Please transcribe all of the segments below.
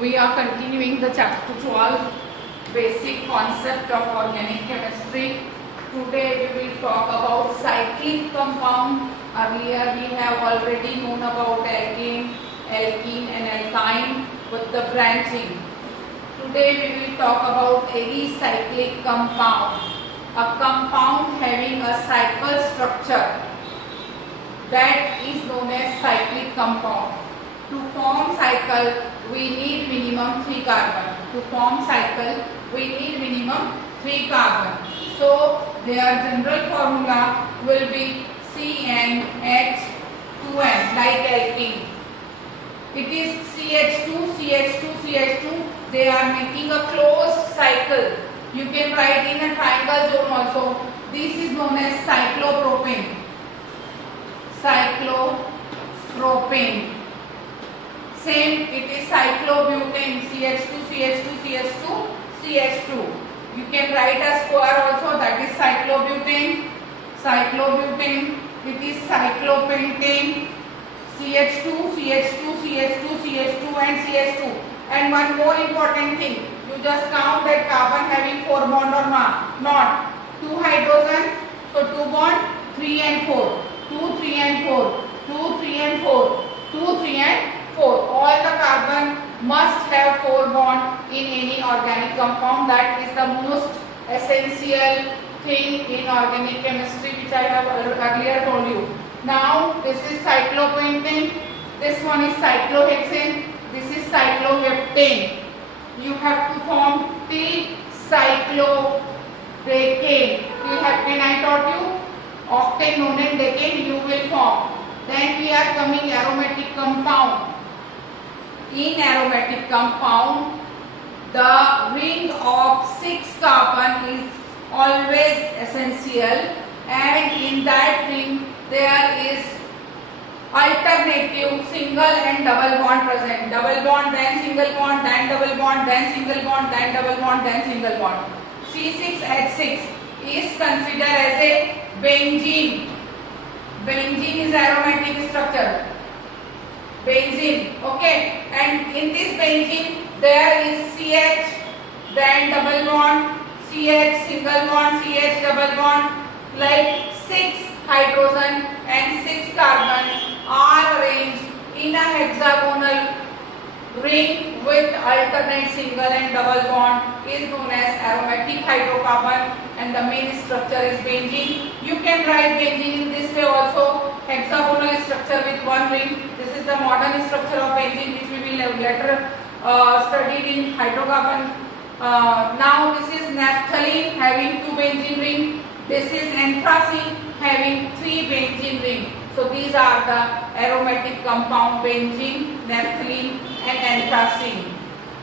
We are continuing the chapter 12, basic concept of organic chemistry. Today we will talk about cyclic compound. Earlier we have already known about alkane, alkene and alkyne with the branching. Today we will talk about acyclic compound, a compound having a cycle structure that is known as cyclic compound. To form cycle, we need minimum 3 carbon. To form cycle, we need minimum 3 carbon. So their general formula will be CnH2n, like alkene. It is CH2, CH2, CH2. They are making a closed cycle. You can write in a triangle zone also. This is known as cyclopropane. Cyclopropane. Same, it is cyclobutane, CH2, CH2, CH2, CH2. You can write a square also, that is cyclobutane. Cyclobutane, it is cyclopentane, CH2, CH2, CH2, CH2 and CH2. And one more important thing, you just count that carbon having 4 bond or not. 2 hydrogen, so 2 bond, 3 and 4. 2, 3 and 4. 2, 3 and 4. 2, 3 and 4. All the carbon must have 4 bond in any organic compound. That is the most essential thing in organic chemistry, which I have earlier told you. Now this is cyclopentane, this one is cyclohexane, this is cycloheptane. You have to form till cyclodecane. Till heptane I taught you, octane, nonane, decane you will form. Then we are coming aromatic compound. In aromatic compound, the ring of 6 carbon is always essential, and in that ring there is alternative single and double bond present. Double bond, then single bond, then double bond, then single bond, then double bond, then single bond. C6H6 is considered as a benzene. Benzene is aromatic structure. Benzene, okay, and in this benzene there is CH, then double bond, CH, single bond, CH, double bond, like 6 hydrogen and 6 carbon are arranged in a hexagonal ring with alternate single and double bond is known as aromatic hydrocarbon, and the main structure is benzene. You can write benzene in this way also, hexagonal structure with one ring. This is the modern structure of benzene, which we will later studied in hydrocarbon. Now this is naphthalene having 2 benzene ring. This is anthracene having 3 benzene ring. So these are the aromatic compound: benzene, naphthalene and anthracene.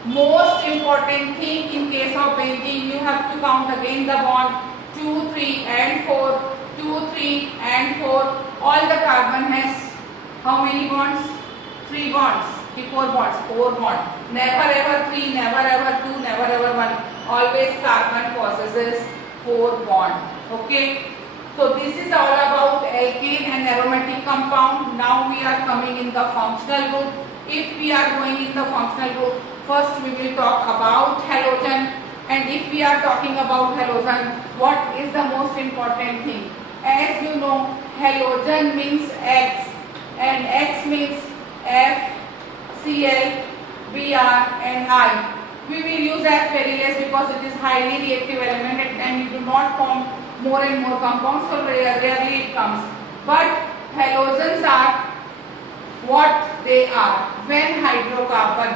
Most important thing in case of benzene, you have to count again the bond 2, 3 and 4. 2, 3 and 4. All the carbon has how many bonds? 3 bonds. 4 bonds. 4 bonds. Never ever 3, never ever 2, never ever 1. Always carbon possesses 4 bond. Okay. So this is all about alkane and aromatic compound. Now we are coming in the functional group. If we are going in the functional group, first we will talk about halogen. And if we are talking about halogen, what is the most important thing? As you know, halogen means X, and X means F, Cl, Br and I. We will use F very less because it is highly reactive element and we do not form more and more compounds, so rarely it comes. But halogens are what they are. When hydrocarbon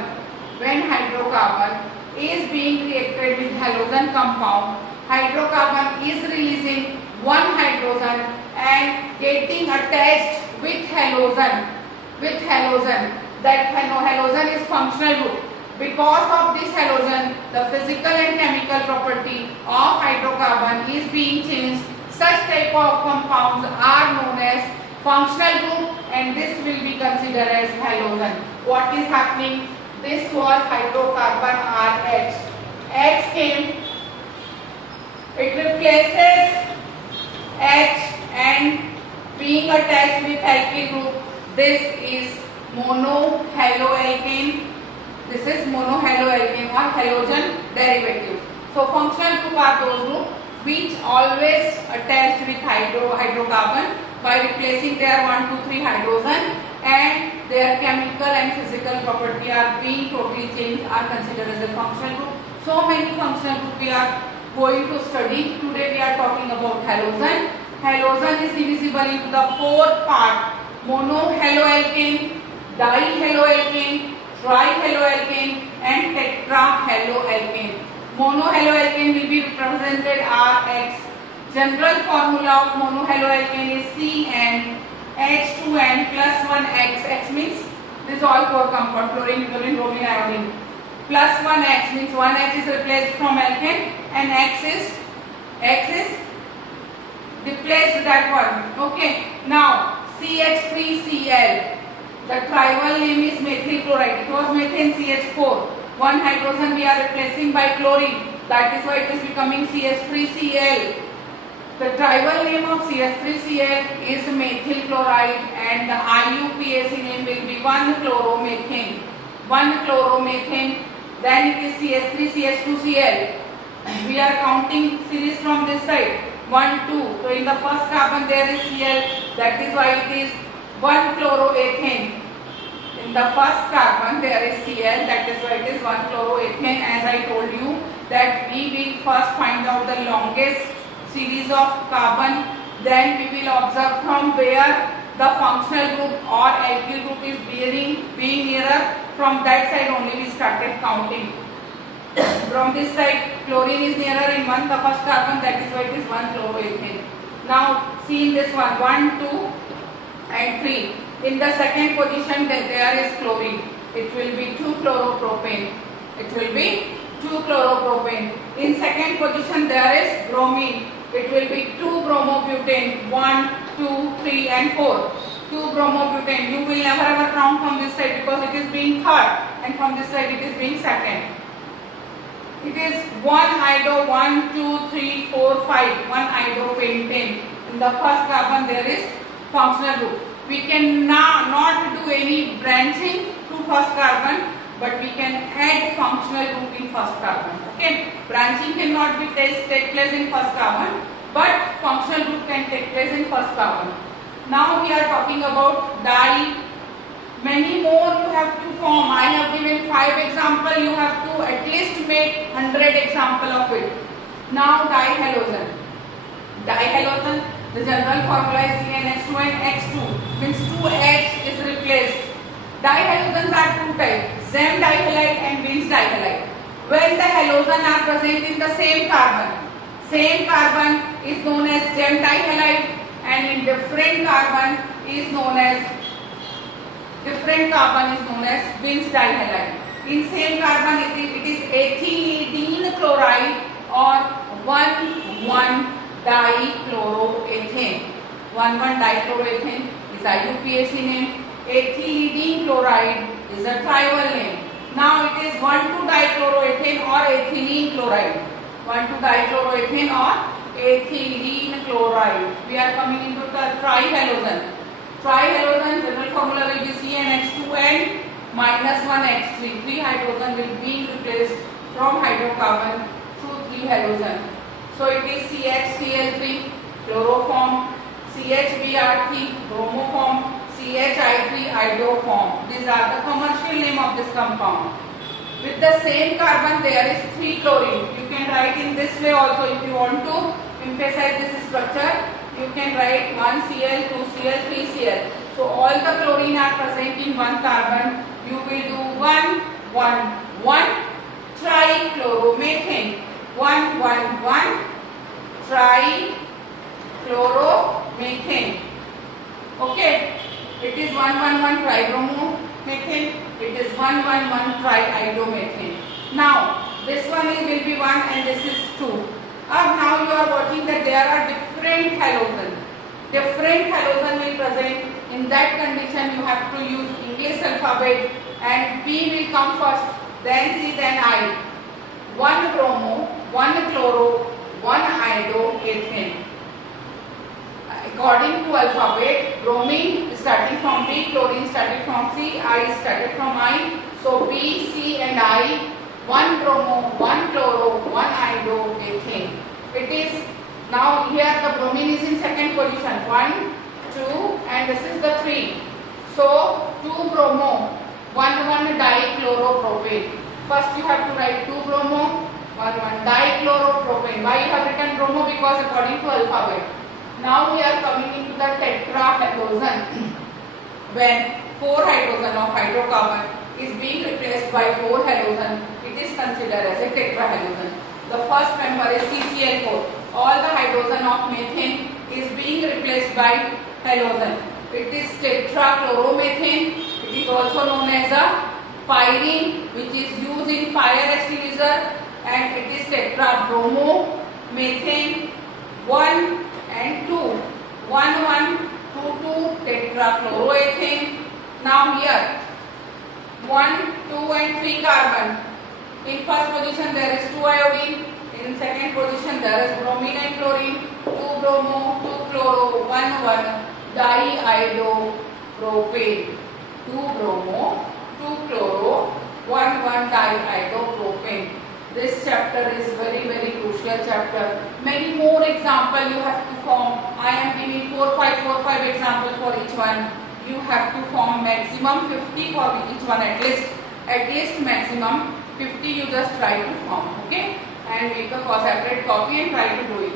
is being reacted with halogen compound, hydrocarbon is releasing one hydrogen and getting attached with halogen. That halogen is functional group. Because of this halogen, the physical and chemical property of hydrocarbon is being changed. Such type of compounds are known as functional group, and this will be considered as halogen. What is happening? This was hydrocarbon RH. X came, it replaces H and being attached with alkyl group. This is monohaloalkane. This is monohaloalkane or halogen derivatives. So functional group are those groups which always attached with hydrocarbon by replacing their 1, 2, 3 hydrogen, and their chemical and physical property are being totally changed, are considered as a functional group. So many functional groups we are going to study. Today we are talking about halogen. Halogen is divisible into the 4 parts: monohaloalkane, dihaloalkane, trihaloalkane and tetrahaloalkane. Monohaloalkane will be represented Rx. General formula of monohaloalkane is CnH2n plus 1X. X means this all 4 compound: chlorine, chlorine, bromine, iodine. Plus 1X means 1H is replaced from alkane and X is replaced that one. Okay. Now CH3Cl. The tribal name is methyl chloride. It was methane CH4. One hydrogen we are replacing by chlorine. That is why it is becoming CH3Cl. The tribal name of CH3Cl is methyl chloride, and the IUPAC name will be 1-chloromethane. 1-chloromethane. Then it is CH3CH2Cl. We are counting series from this side. 1, 2. So in the first carbon there is Cl. That is why it is 1-chloroethane. In the first carbon there is Cl. That is why it is 1-chloroethane. As I told you that we will first find out the longest series of carbon, then we will observe from where the functional group or alkyl group is being nearer. From that side only we started counting. From this side chlorine is nearer in the first carbon, that is why it is 1-chloroethane. Now see in this one, 1, 2 and 3. In the second position there is chlorine. It will be 2-chloropropane. It will be 2-chloropropane. In second position there is bromine. It will be 2-bromobutane. 1, 2, 3 and 4. 2-bromobutane. You will never ever count from this side because it is being third, and from this side it is being second. It is 1-ido, 1, 2, 3, 4, 5. 1-idopentane. In the first carbon there is functional group. We can not do any branching through first carbon, but we can add functional group in first carbon. Okay, branching cannot be take place in first carbon, but functional group can take place in first carbon. Now we are talking about di. Many more you have to form. I have given 5 examples. You have to at least make 100 example of it. Now dihalogen. Dihalogen, the general formula is CnH2 and X2. Means 2H is replaced. Dihalogens are 2 types: Zem dihalide and Vince dihalide. When the halogen are present in the same carbon is known as Zem dihalide, and in different carbon is known as Vince dihalide. In same carbon it is ethylene chloride or 1,1-dichloroethane. 1,1-dichloroethane is IUPAC name. Ethylene chloride is a tribal name. Now it is 1,2-dichloroethane or ethylene chloride. 1,2-dichloroethane or ethylene chloride. We are coming into the trihalogen. Trihalogen general formula will be CnH2 and -1X3. 3 hydrogen will be replaced from hydrocarbon through 3 halogen. So it is CHCl3 chloroform, CHBr3 bromoform, CHI3 iodoform. These are the commercial name of this compound. With the same carbon there is 3 chlorine. You can write in this way also if you want to emphasize this structure. You can write 1Cl, 2Cl, 3Cl. So all the chlorine are present in one carbon. You will do 1, 1, 1 trichloromethane. 1, 1, 1 trichloromethane. Okay. It is 1,1,1 tribromomethane. It is 1,1,1 triiodomethane. Now this one will be 1 and this is 2. Now you are watching that there are different halogen. Different halogen will present. In that condition you have to use English alphabet, and B will come first, then C, then I. 1 bromo, 1 chloro, 1 iodoethane. According to alphabet, bromine starting from B, chlorine started from C, I started from I. So B, C di, 1 bromo, 1 chloro, 1 iodoethane. It is now here the bromine is in second position, 1, 2, and this is the 3. So 2 bromo, 1 dichloropropane. First you have to write 2 bromo, 1 dichloropropane. Why you have written bromo? Because according to alphabet. Now we are coming into the tetrahalogen. When 4 hydrogen of hydrocarbon is being replaced by 4 halogen, it is considered as a tetrahalogen. The first member is CCl4. All the hydrogen of methane is being replaced by halogen. It is tetrachloromethane. It is also known as a pyrene, which is used in fire extinguisher, and it is tetrabromomethane 1 and 2. 1, 1, 2, 2 tetrachloroethane. Now here 1, 2 and 3 carbon. In first position there is 2 iodine. In second position there is bromine and chlorine. 2 bromo, 2 chloro, 1, 1 diiodopropane. 2 bromo, 2 chloro, 1, 1 diiodopropane. This chapter is very crucial chapter. Many more example you have to form. I am giving 4, 5 example for each one. You have to form maximum 50 for each one at least maximum 50 you just try to form, okay, and make a separate copy and try to do it.